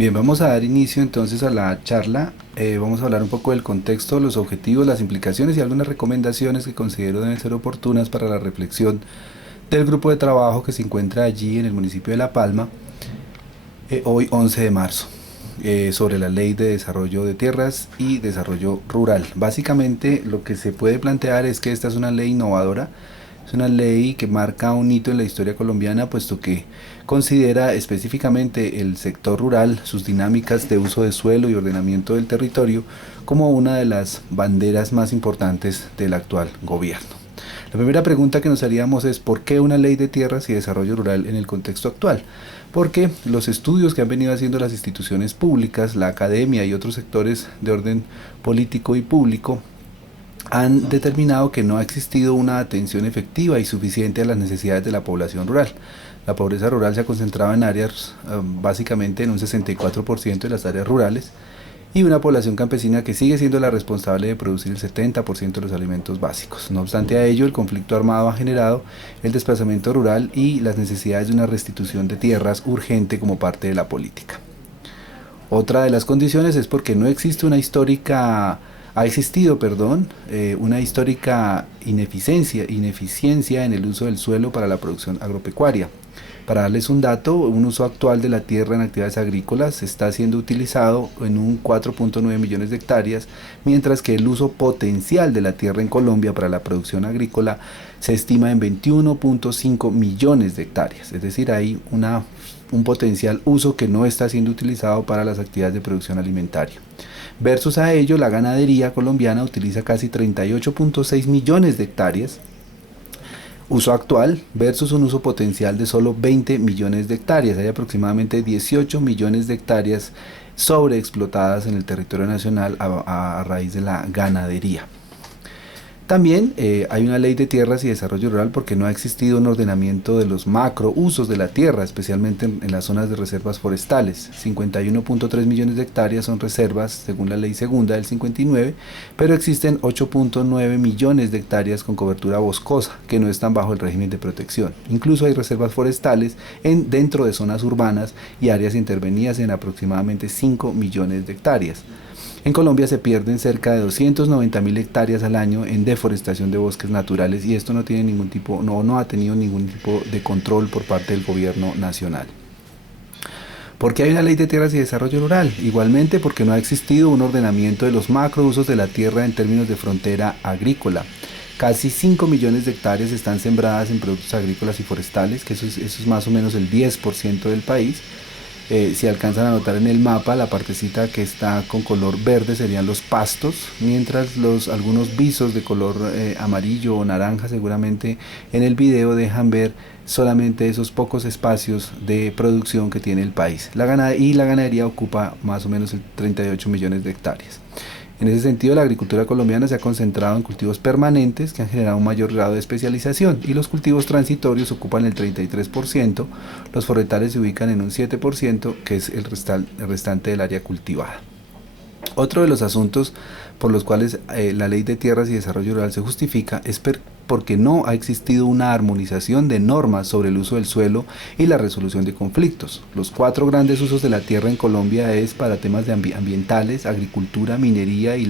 Bien, vamos a dar inicio entonces a la charla. Vamos a hablar un poco del contexto, los objetivos, las implicaciones y algunas recomendaciones que considero deben ser oportunas para la reflexión del grupo de trabajo que se encuentra allí en el municipio de La Palma, hoy 11 de marzo, sobre la Ley de Desarrollo de Tierras y Desarrollo Rural. Básicamente lo que se puede plantear es que esta es una ley innovadora. Es una ley que marca un hito en la historia colombiana, puesto que considera específicamente el sector rural, sus dinámicas de uso de suelo y ordenamiento del territorio, como una de las banderas más importantes del actual gobierno. La primera pregunta que nos haríamos es: ¿por qué una ley de tierras y desarrollo rural en el contexto actual? Porque los estudios que han venido haciendo las instituciones públicas, la academia y otros sectores de orden político y público han determinado que no ha existido una atención efectiva y suficiente a las necesidades de la población rural. La pobreza rural se ha concentrado en áreas, básicamente en un 64% de las áreas rurales, y una población campesina que sigue siendo la responsable de producir el 70% de los alimentos básicos. No obstante a ello, el conflicto armado ha generado el desplazamiento rural y las necesidades de una restitución de tierras urgente como parte de la política. Otra de las condiciones es porque no existe una histórica ha existido, una histórica ineficiencia en el uso del suelo para la producción agropecuaria. Para darles un dato, un uso actual de la tierra en actividades agrícolas está siendo utilizado en un 4.9 millones de hectáreas, mientras que el uso potencial de la tierra en Colombia para la producción agrícola se estima en 21.5 millones de hectáreas. Es decir, hay un potencial uso que no está siendo utilizado para las actividades de producción alimentaria. Versus a ello, la ganadería colombiana utiliza casi 38.6 millones de hectáreas, uso actual, versus un uso potencial de solo 20 millones de hectáreas. Hay aproximadamente 18 millones de hectáreas sobreexplotadas en el territorio nacional a raíz de la ganadería. También hay una ley de tierras y desarrollo rural porque no ha existido un ordenamiento de los macro usos de la tierra, especialmente en las zonas de reservas forestales. 51.3 millones de hectáreas son reservas según la ley segunda del 59, pero existen 8.9 millones de hectáreas con cobertura boscosa que no están bajo el régimen de protección. Incluso hay reservas forestales dentro de zonas urbanas y áreas intervenidas en aproximadamente 5 millones de hectáreas. En Colombia se pierden cerca de 290.000 hectáreas al año en deforestación de bosques naturales, y esto no ha tenido ningún tipo de control por parte del gobierno nacional. ¿Por qué hay una ley de tierras y desarrollo rural? Igualmente porque no ha existido un ordenamiento de los macrousos de la tierra en términos de frontera agrícola. Casi 5 millones de hectáreas están sembradas en productos agrícolas y forestales, que eso es más o menos el 10% del país. Si alcanzan a notar en el mapa, la partecita que está con color verde serían los pastos, mientras algunos visos de color amarillo o naranja seguramente en el video dejan ver solamente esos pocos espacios de producción que tiene el país. La ganadería ocupa más o menos 38 millones de hectáreas. En ese sentido, la agricultura colombiana se ha concentrado en cultivos permanentes que han generado un mayor grado de especialización, y los cultivos transitorios ocupan el 33%, los forestales se ubican en un 7%, que es el restante del área cultivada. Otro de los asuntos por los cuales la Ley de Tierras y Desarrollo Rural se justifica es porque no ha existido una armonización de normas sobre el uso del suelo y la resolución de conflictos. Los 4 grandes usos de la tierra en Colombia es para temas de ambientales, agricultura, minería y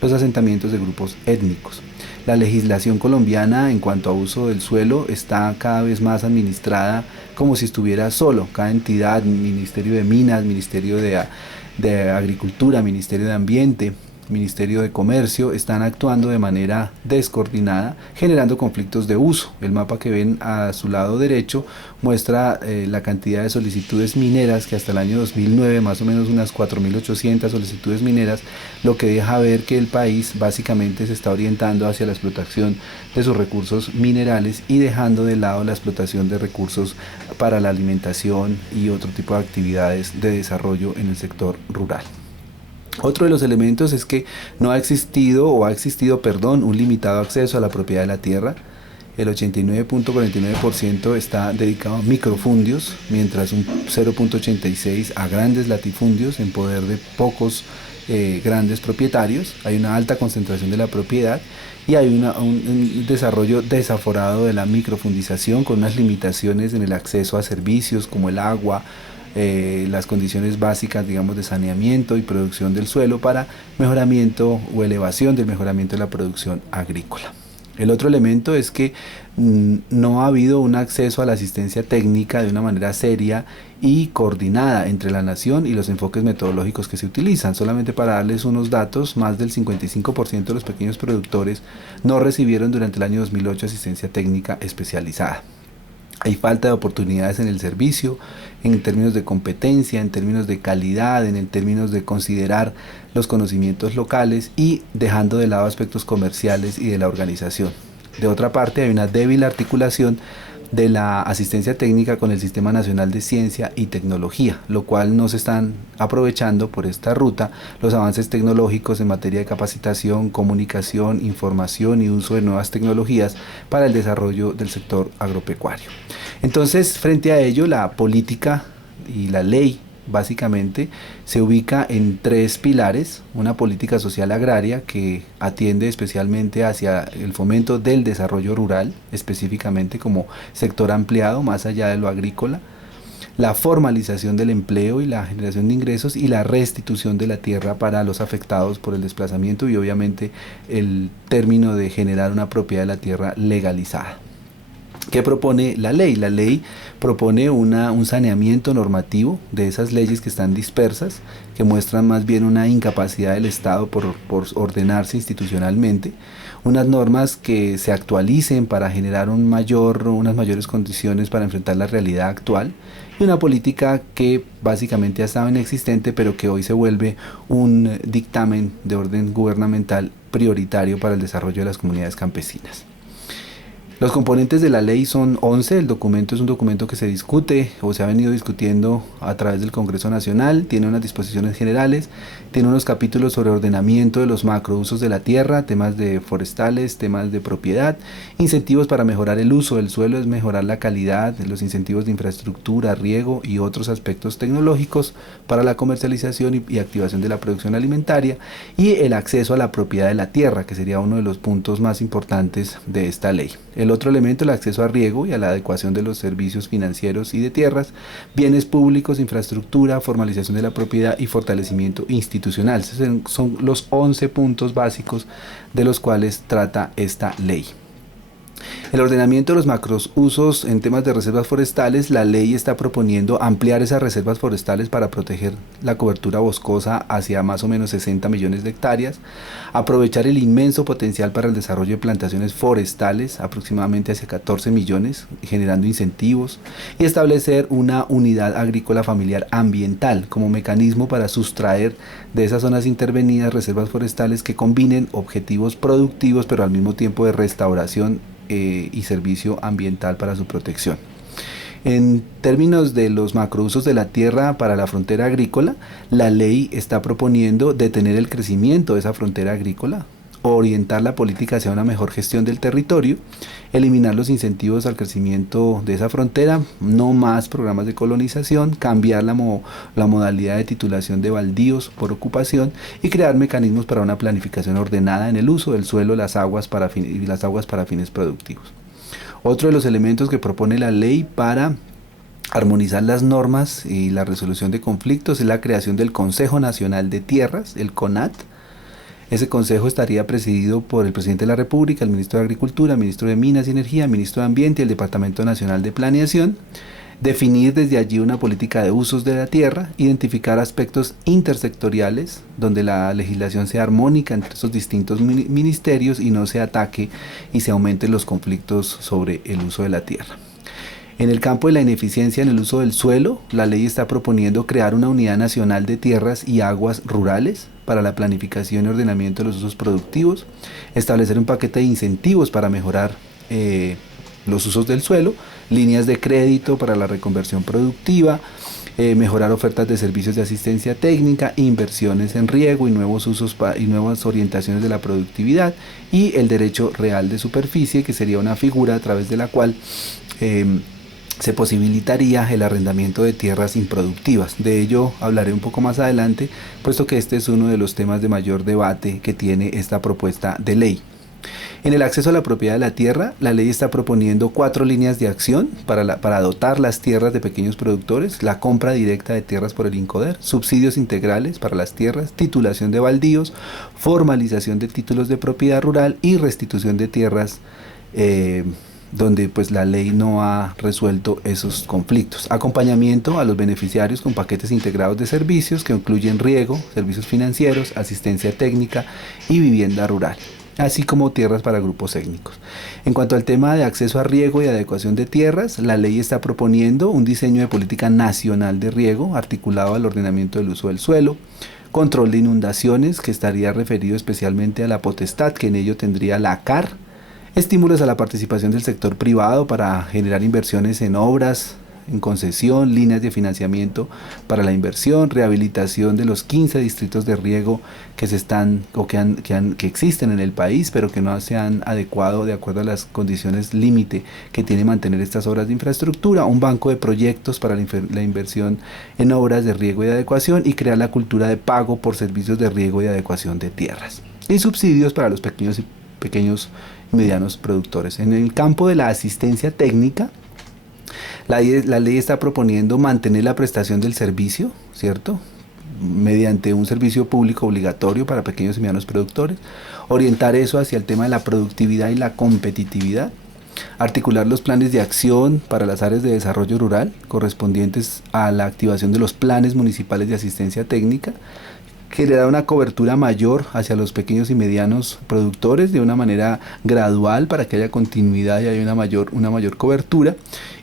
los asentamientos de grupos étnicos. La legislación colombiana en cuanto a uso del suelo está cada vez más administrada como si estuviera solo. Cada entidad, Ministerio de Minas, Ministerio de Agricultura, Ministerio de Ambiente, Ministerio de Comercio, están actuando de manera descoordinada, generando conflictos de uso. El mapa que ven a su lado derecho muestra la cantidad de solicitudes mineras, que hasta el año 2009 más o menos unas 4.800 solicitudes mineras, lo que deja ver que el país básicamente se está orientando hacia la explotación de sus recursos minerales y dejando de lado la explotación de recursos para la alimentación y otro tipo de actividades de desarrollo en el sector rural. Otro de los elementos es que ha existido un limitado acceso a la propiedad de la tierra. El 89.49% está dedicado a microfundios, mientras un 0.86% a grandes latifundios en poder de pocos grandes propietarios. Hay una alta concentración de la propiedad y hay un desarrollo desaforado de la microfundización, con unas limitaciones en el acceso a servicios como el agua, las condiciones básicas, digamos, de saneamiento y producción del suelo para mejoramiento o elevación del mejoramiento de la producción agrícola. El otro elemento es que no ha habido un acceso a la asistencia técnica de una manera seria y coordinada entre la nación y los enfoques metodológicos que se utilizan. Solamente para darles unos datos, más del 55% de los pequeños productores no recibieron durante el año 2008 asistencia técnica especializada. Hay falta de oportunidades en el servicio, en términos de competencia, en términos de calidad, en términos de considerar los conocimientos locales y dejando de lado aspectos comerciales y de la organización. De otra parte, hay una débil articulación de la asistencia técnica con el Sistema Nacional de Ciencia y Tecnología, lo cual no se están aprovechando por esta ruta los avances tecnológicos en materia de capacitación, comunicación, información y uso de nuevas tecnologías para el desarrollo del sector agropecuario. Entonces, frente a ello, la política y la ley básicamente se ubica en tres pilares: una política social agraria que atiende especialmente hacia el fomento del desarrollo rural, específicamente como sector ampliado más allá de lo agrícola, la formalización del empleo y la generación de ingresos y la restitución de la tierra para los afectados por el desplazamiento y obviamente el término de generar una propiedad de la tierra legalizada. ¿Qué propone la ley? La ley propone un saneamiento normativo de esas leyes que están dispersas, que muestran más bien una incapacidad del Estado por ordenarse institucionalmente, unas normas que se actualicen para generar unas mayores condiciones para enfrentar la realidad actual, y una política que básicamente ya estaba inexistente, pero que hoy se vuelve un dictamen de orden gubernamental prioritario para el desarrollo de las comunidades campesinas. Los componentes de la ley son 11, el documento es un documento que se discute o se ha venido discutiendo a través del Congreso Nacional, tiene unas disposiciones generales, tiene unos capítulos sobre ordenamiento de los macrousos de la tierra, temas de forestales, temas de propiedad, incentivos para mejorar el uso del suelo, es mejorar la calidad, los incentivos de infraestructura, riego y otros aspectos tecnológicos para la comercialización y activación de la producción alimentaria, y el acceso a la propiedad de la tierra, que sería uno de los puntos más importantes de esta ley. El otro elemento, el acceso a riego y a la adecuación de los servicios financieros y de tierras, bienes públicos, infraestructura, formalización de la propiedad y fortalecimiento institucional. Esos son los 11 puntos básicos de los cuales trata esta ley. El ordenamiento de los macrousos en temas de reservas forestales, la ley está proponiendo ampliar esas reservas forestales para proteger la cobertura boscosa hacia más o menos 60 millones de hectáreas, aprovechar el inmenso potencial para el desarrollo de plantaciones forestales, aproximadamente hacia 14 millones, generando incentivos, y establecer una unidad agrícola familiar ambiental como mecanismo para sustraer de esas zonas intervenidas reservas forestales que combinen objetivos productivos pero al mismo tiempo de restauración y servicio ambiental para su protección. En términos de los macrousos de la tierra para la frontera agrícola, la ley está proponiendo detener el crecimiento de esa frontera agrícola, orientar la política hacia una mejor gestión del territorio, eliminar los incentivos al crecimiento de esa frontera, no más programas de colonización, cambiar la modalidad de titulación de baldíos por ocupación y crear mecanismos para una planificación ordenada en el uso del suelo y las aguas para fines productivos. Otro de los elementos que propone la ley para armonizar las normas y la resolución de conflictos es la creación del Consejo Nacional de Tierras, el CONAT. Ese consejo estaría presidido por el presidente de la República, el ministro de Agricultura, el ministro de Minas y Energía, el ministro de Ambiente y el Departamento Nacional de Planeación. Definir desde allí una política de usos de la tierra, identificar aspectos intersectoriales donde la legislación sea armónica entre esos distintos ministerios y no se ataque y se aumenten los conflictos sobre el uso de la tierra. En el campo de la ineficiencia en el uso del suelo, la ley está proponiendo crear una unidad nacional de tierras y aguas rurales para la planificación y ordenamiento de los usos productivos, establecer un paquete de incentivos para mejorar los usos del suelo, líneas de crédito para la reconversión productiva, mejorar ofertas de servicios de asistencia técnica, inversiones en riego y nuevos usos y nuevas orientaciones de la productividad, y el derecho real de superficie, que sería una figura a través de la cual se posibilitaría el arrendamiento de tierras improductivas. De ello hablaré un poco más adelante, puesto que este es uno de los temas de mayor debate que tiene esta propuesta de ley. En el acceso a la propiedad de la tierra, la ley está proponiendo 4 líneas de acción para dotar las tierras de pequeños productores: la compra directa de tierras por el INCODER, subsidios integrales para las tierras, titulación de baldíos, formalización de títulos de propiedad rural y restitución de tierras donde pues la ley no ha resuelto esos conflictos. Acompañamiento a los beneficiarios con paquetes integrados de servicios que incluyen riego, servicios financieros, asistencia técnica y vivienda rural, así como tierras para grupos étnicos. En cuanto al tema de acceso a riego y adecuación de tierras, la ley está proponiendo un diseño de política nacional de riego articulado al ordenamiento del uso del suelo, control de inundaciones, que estaría referido especialmente a la potestad que en ello tendría la ACAR, estímulos a la participación del sector privado para generar inversiones en obras, en concesión, líneas de financiamiento para la inversión, rehabilitación de los 15 distritos de riego que existen en el país, pero que no se han adecuado de acuerdo a las condiciones límite que tiene mantener estas obras de infraestructura, un banco de proyectos para la inversión en obras de riego y de adecuación, y crear la cultura de pago por servicios de riego y adecuación de tierras, y subsidios para los pequeños y medianos productores. En el campo de la asistencia técnica, la ley está proponiendo mantener la prestación del servicio, ¿cierto?, mediante un servicio público obligatorio para pequeños y medianos productores, orientar eso hacia el tema de la productividad y la competitividad, articular los planes de acción para las áreas de desarrollo rural correspondientes a la activación de los planes municipales de asistencia técnica, que le da una cobertura mayor hacia los pequeños y medianos productores de una manera gradual para que haya continuidad y haya una mayor cobertura,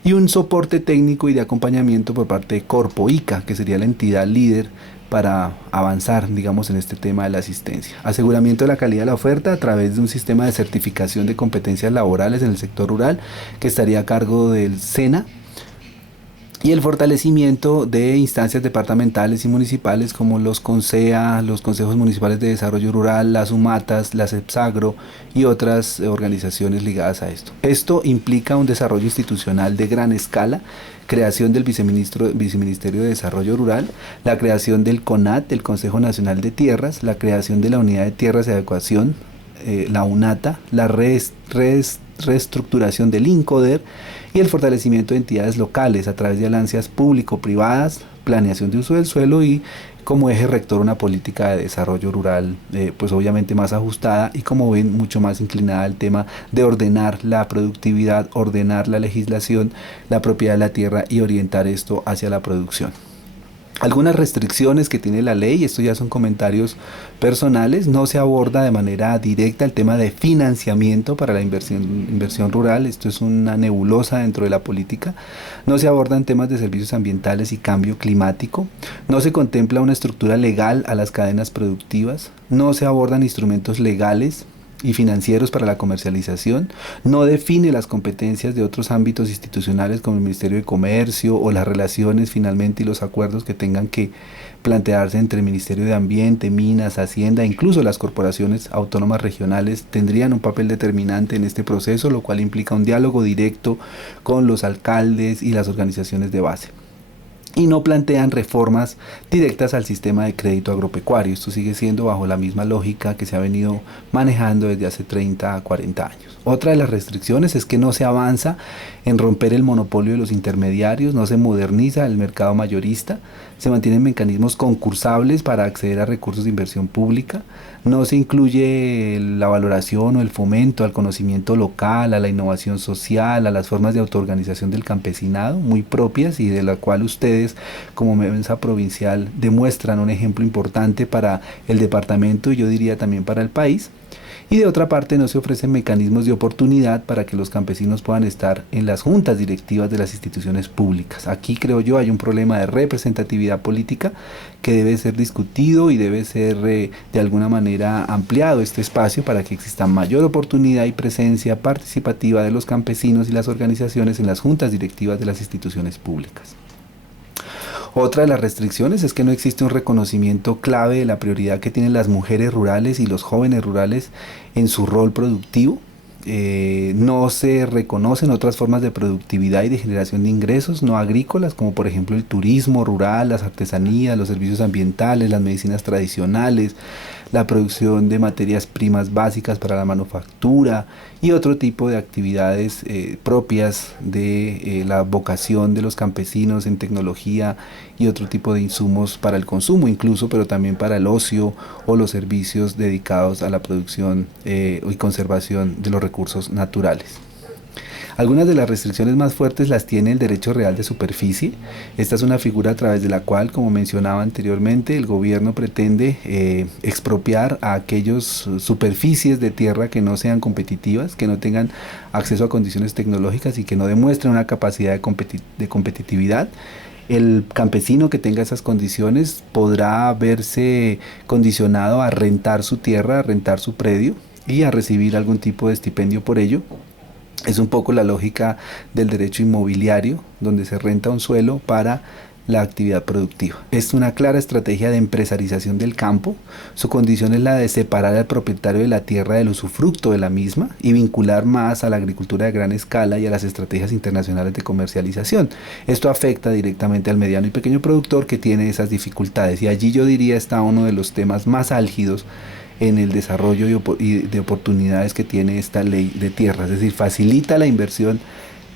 y un soporte técnico y de acompañamiento por parte de Corpoica, que sería la entidad líder para avanzar, digamos, en este tema de la asistencia. Aseguramiento de la calidad de la oferta a través de un sistema de certificación de competencias laborales en el sector rural que estaría a cargo del SENA, y el fortalecimiento de instancias departamentales y municipales como los CONSEA, los Consejos Municipales de Desarrollo Rural, las UMATAS, las EPSAGRO y otras organizaciones ligadas a esto. Esto implica un desarrollo institucional de gran escala, creación del Viceministerio de Desarrollo Rural, la creación del CONAT, el Consejo Nacional de Tierras, la creación de la Unidad de Tierras de Adecuación, la UNATA, la reestructuración del INCODER y el fortalecimiento de entidades locales a través de alianzas público-privadas, planeación de uso del suelo y como eje rector una política de desarrollo rural pues obviamente más ajustada y, como ven, mucho más inclinada al tema de ordenar la productividad, ordenar la legislación, la propiedad de la tierra y orientar esto hacia la producción. Algunas restricciones que tiene la ley, esto ya son comentarios personales: no se aborda de manera directa el tema de financiamiento para la inversión rural, esto es una nebulosa dentro de la política. No se abordan temas de servicios ambientales y cambio climático, no se contempla una estructura legal a las cadenas productivas, no se abordan instrumentos legales y financieros para la comercialización, no define las competencias de otros ámbitos institucionales como el Ministerio de Comercio o las relaciones finalmente y los acuerdos que tengan que plantearse entre el Ministerio de Ambiente, Minas, Hacienda, incluso las corporaciones autónomas regionales tendrían un papel determinante en este proceso, lo cual implica un diálogo directo con los alcaldes y las organizaciones de base. Y no plantean reformas directas al sistema de crédito agropecuario. Esto sigue siendo bajo la misma lógica que se ha venido manejando desde hace 30 a 40 años. Otra de las restricciones es que no se avanza en romper el monopolio de los intermediarios, no se moderniza el mercado mayorista, se mantienen mecanismos concursables para acceder a recursos de inversión pública, no se incluye la valoración o el fomento al conocimiento local, a la innovación social, a las formas de autoorganización del campesinado, muy propias y de la cual ustedes como mesa provincial demuestran un ejemplo importante para el departamento y yo diría también para el país. Y de otra parte no se ofrecen mecanismos de oportunidad para que los campesinos puedan estar en las juntas directivas de las instituciones públicas. Aquí creo yo hay un problema de representatividad política que debe ser discutido y debe ser de alguna manera ampliado este espacio para que exista mayor oportunidad y presencia participativa de los campesinos y las organizaciones en las juntas directivas de las instituciones públicas. Otra de las restricciones es que no existe un reconocimiento clave de la prioridad que tienen las mujeres rurales y los jóvenes rurales en su rol productivo. No se reconocen otras formas de productividad y de generación de ingresos no agrícolas, como por ejemplo el turismo rural, las artesanías, los servicios ambientales, las medicinas tradicionales, la producción de materias primas básicas para la manufactura y otro tipo de actividades propias de la vocación de los campesinos en tecnología y otro tipo de insumos para el consumo incluso, pero también para el ocio o los servicios dedicados a la producción y conservación de los recursos naturales. Algunas de las restricciones más fuertes las tiene el derecho real de superficie. Esta es una figura a través de la cual, como mencionaba anteriormente, el gobierno pretende expropiar a aquellas superficies de tierra que no sean competitivas, que no tengan acceso a condiciones tecnológicas y que no demuestren una capacidad de competitividad. El campesino que tenga esas condiciones podrá verse condicionado a rentar su tierra, a rentar su predio y a recibir algún tipo de estipendio por ello. Es un poco la lógica del derecho inmobiliario, donde se renta un suelo para la actividad productiva. Es una clara estrategia de empresarización del campo. Su condición es la de separar al propietario de la tierra del usufructo de la misma y vincular más a la agricultura de gran escala y a las estrategias internacionales de comercialización. Esto afecta directamente al mediano y pequeño productor que tiene esas dificultades, y allí yo diría está uno de los temas más álgidos en el desarrollo y de oportunidades que tiene esta ley de tierra. Es decir, facilita la inversión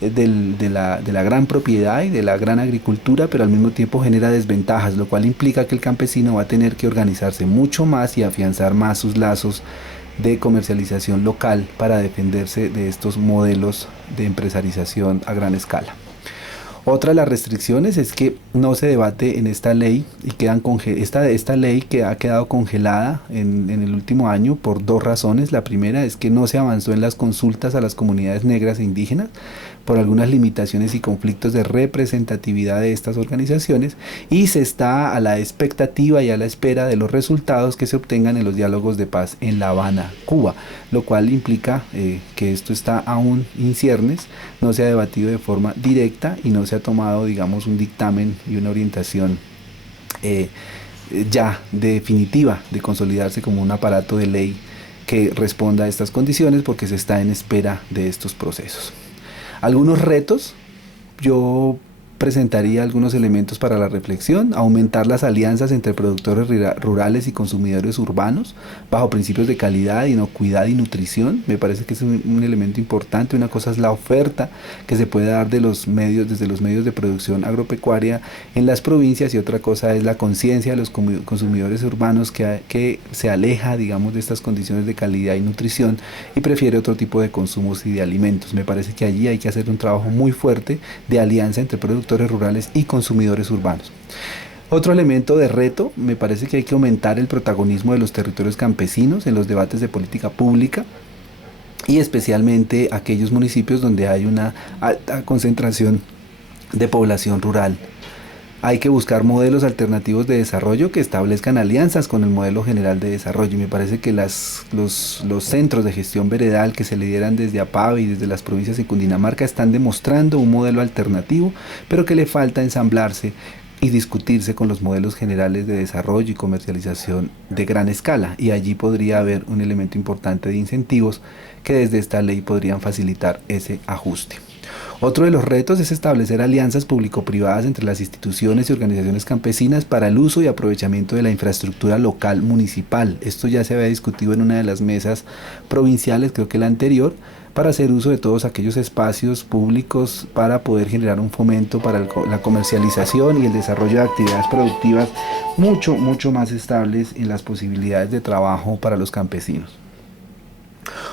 de la gran propiedad y de la gran agricultura, pero al mismo tiempo genera desventajas, lo cual implica que el campesino va a tener que organizarse mucho más y afianzar más sus lazos de comercialización local para defenderse de estos modelos de empresarización a gran escala. Otra de las restricciones es que no se debate en esta ley y esta ley que ha quedado congelada en el último año por dos razones. La primera es que no se avanzó en las consultas a las comunidades negras e indígenas por algunas limitaciones y conflictos de representatividad de estas organizaciones, y se está a la expectativa y a la espera de los resultados que se obtengan en los diálogos de paz en La Habana, Cuba, lo cual implica que esto está aún in ciernes, no se ha debatido de forma directa y no se ha tomado, digamos, un dictamen y una orientación ya definitiva de consolidarse como un aparato de ley que responda a estas condiciones, porque se está en espera de estos procesos. Algunos retos, yo presentaría algunos elementos para la reflexión: aumentar las alianzas entre productores rurales y consumidores urbanos bajo principios de calidad, inocuidad y nutrición. Me parece que es un elemento importante. Una cosa es la oferta que se puede dar desde los medios de producción agropecuaria en las provincias, y otra cosa es la conciencia de los consumidores urbanos que se aleja, digamos, de estas condiciones de calidad y nutrición y prefiere otro tipo de consumos y de alimentos. Me parece que allí hay que hacer un trabajo muy fuerte de alianza entre productores rurales y consumidores urbanos. Otro elemento de reto, me parece que hay que aumentar el protagonismo de los territorios campesinos en los debates de política pública, y especialmente aquellos municipios donde hay una alta concentración de población rural. Hay que buscar modelos alternativos de desarrollo que establezcan alianzas con el modelo general de desarrollo, y me parece que los centros de gestión veredal que se lideran desde APAVE y desde las provincias de Cundinamarca están demostrando un modelo alternativo, pero que le falta ensamblarse y discutirse con los modelos generales de desarrollo y comercialización de gran escala, y allí podría haber un elemento importante de incentivos que desde esta ley podrían facilitar ese ajuste. Otro de los retos es establecer alianzas público-privadas entre las instituciones y organizaciones campesinas para el uso y aprovechamiento de la infraestructura local municipal. Esto ya se había discutido en una de las mesas provinciales, creo que la anterior, para hacer uso de todos aquellos espacios públicos para poder generar un fomento para la comercialización y el desarrollo de actividades productivas mucho más estables en las posibilidades de trabajo para los campesinos.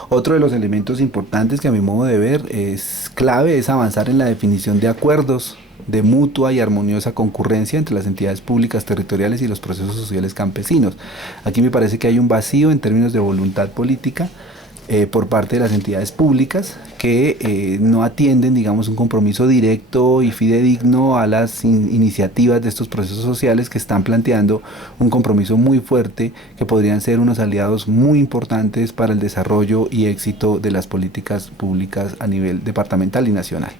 Otro de los elementos importantes que a mi modo de ver es clave es avanzar en la definición de acuerdos de mutua y armoniosa concurrencia entre las entidades públicas territoriales y los procesos sociales campesinos. Aquí me parece que hay un vacío en términos de voluntad política por parte de las entidades públicas que no atienden, digamos, un compromiso directo y fidedigno a las iniciativas de estos procesos sociales, que están planteando un compromiso muy fuerte, que podrían ser unos aliados muy importantes para el desarrollo y éxito de las políticas públicas a nivel departamental y nacional.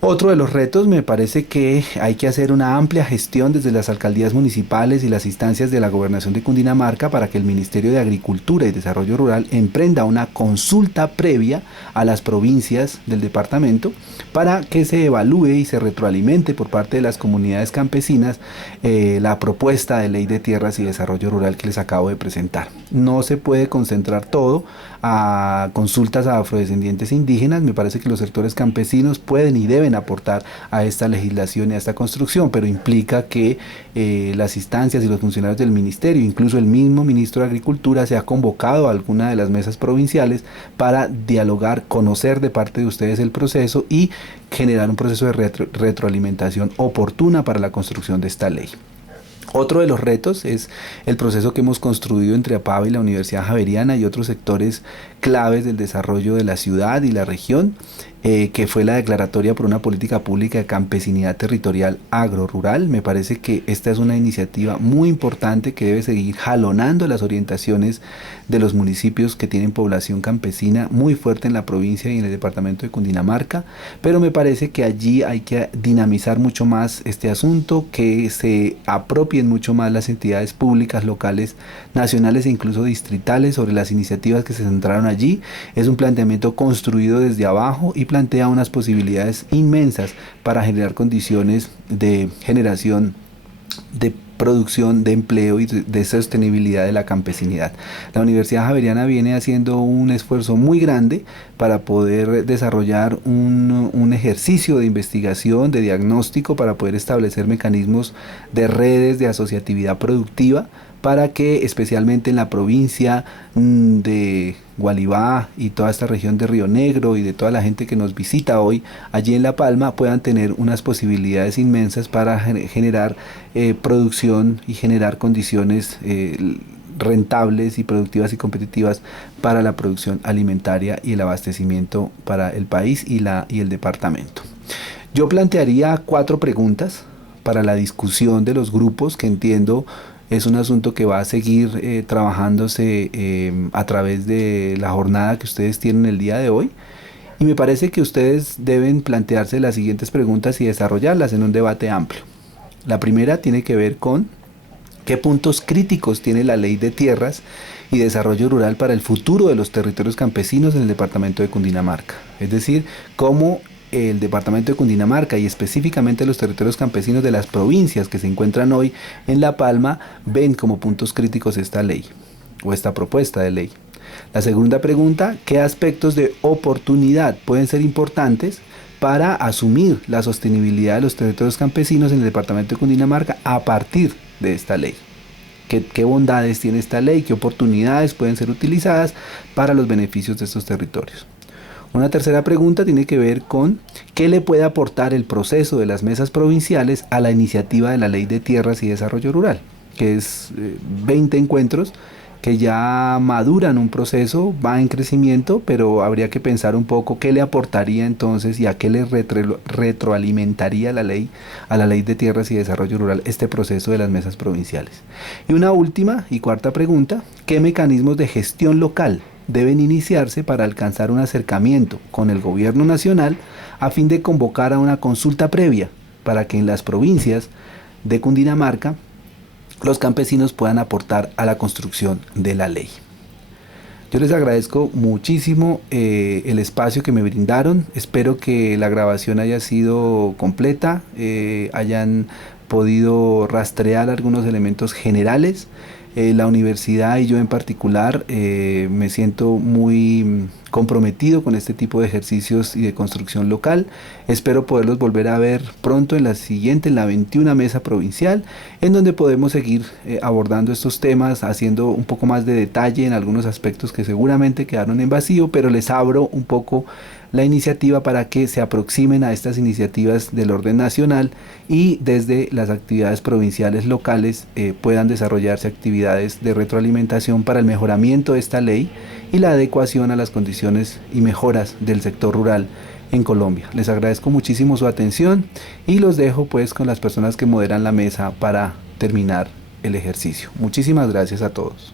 Otro de los retos, me parece que hay que hacer una amplia gestión desde las alcaldías municipales y las instancias de la gobernación de Cundinamarca para que el Ministerio de Agricultura y Desarrollo Rural emprenda una consulta previa a las provincias del departamento para que se evalúe y se retroalimente por parte de las comunidades campesinas la propuesta de ley de tierras y desarrollo rural que les acabo de presentar. No se puede concentrar todo a consultas a afrodescendientes indígenas. Me parece que los sectores campesinos pueden y deben aportar a esta legislación y a esta construcción, pero implica que las instancias y los funcionarios del ministerio, incluso el mismo ministro de Agricultura, se ha convocado a alguna de las mesas provinciales para dialogar, conocer de parte de ustedes el proceso y generar un proceso de retroalimentación oportuna para la construcción de esta ley. Otro de los retos es el proceso que hemos construido entre APAVA y la Universidad Javeriana y otros sectores claves del desarrollo de la ciudad y la región, que fue la declaratoria por una política pública de campesinidad territorial agro-rural. Me parece que esta es una iniciativa muy importante que debe seguir jalonando las orientaciones de los municipios que tienen población campesina muy fuerte en la provincia y en el departamento de Cundinamarca, pero me parece que allí hay que dinamizar mucho más este asunto, que se apropien mucho más las entidades públicas locales, nacionales e incluso distritales sobre las iniciativas que se centraron allí. Es un planteamiento construido desde abajo y plantea unas posibilidades inmensas para generar condiciones de generación de producción, de empleo y de sostenibilidad de la campesinidad. La Universidad Javeriana viene haciendo un esfuerzo muy grande para poder desarrollar un ejercicio de investigación, de diagnóstico, para poder establecer mecanismos de redes de asociatividad productiva para que especialmente en la provincia de Gualibá y toda esta región de Río Negro y de toda la gente que nos visita hoy allí en La Palma puedan tener unas posibilidades inmensas para generar producción y generar condiciones rentables y productivas y competitivas para la producción alimentaria y el abastecimiento para el país y el departamento. Yo plantearía 4 preguntas para la discusión de los grupos, que entiendo es un asunto que va a seguir trabajándose a través de la jornada que ustedes tienen el día de hoy. Y me parece que ustedes deben plantearse las siguientes preguntas y desarrollarlas en un debate amplio. La primera tiene que ver con qué puntos críticos tiene la ley de tierras y desarrollo rural para el futuro de los territorios campesinos en el departamento de Cundinamarca. Es decir, cómo el departamento de Cundinamarca y específicamente los territorios campesinos de las provincias que se encuentran hoy en La Palma ven como puntos críticos esta ley o esta propuesta de ley. La segunda pregunta, ¿qué aspectos de oportunidad pueden ser importantes para asumir la sostenibilidad de los territorios campesinos en el departamento de Cundinamarca a partir de esta ley? ¿Qué bondades tiene esta ley? ¿Qué oportunidades pueden ser utilizadas para los beneficios de estos territorios? Una tercera pregunta tiene que ver con qué le puede aportar el proceso de las mesas provinciales a la iniciativa de la Ley de Tierras y Desarrollo Rural, que es 20 encuentros que ya maduran un proceso, va en crecimiento, pero habría que pensar un poco qué le aportaría entonces y a qué le retroalimentaría a la Ley de Tierras y Desarrollo Rural este proceso de las mesas provinciales. Y una última y cuarta pregunta, ¿qué mecanismos de gestión local deben iniciarse para alcanzar un acercamiento con el gobierno nacional a fin de convocar a una consulta previa para que en las provincias de Cundinamarca los campesinos puedan aportar a la construcción de la ley? Yo les agradezco muchísimo el espacio que me brindaron. Espero que la grabación haya sido completa, hayan podido rastrear algunos elementos generales. La universidad y yo en particular me siento muy comprometido con este tipo de ejercicios y de construcción local. Espero poderlos volver a ver pronto en la 21 mesa provincial, en donde podemos seguir abordando estos temas, haciendo un poco más de detalle en algunos aspectos que seguramente quedaron en vacío, pero les abro un poco la iniciativa para que se aproximen a estas iniciativas del orden nacional y desde las actividades provinciales locales puedan desarrollarse actividades de retroalimentación para el mejoramiento de esta ley y la adecuación a las condiciones y mejoras del sector rural en Colombia. Les agradezco muchísimo su atención y los dejo pues con las personas que moderan la mesa para terminar el ejercicio. Muchísimas gracias a todos.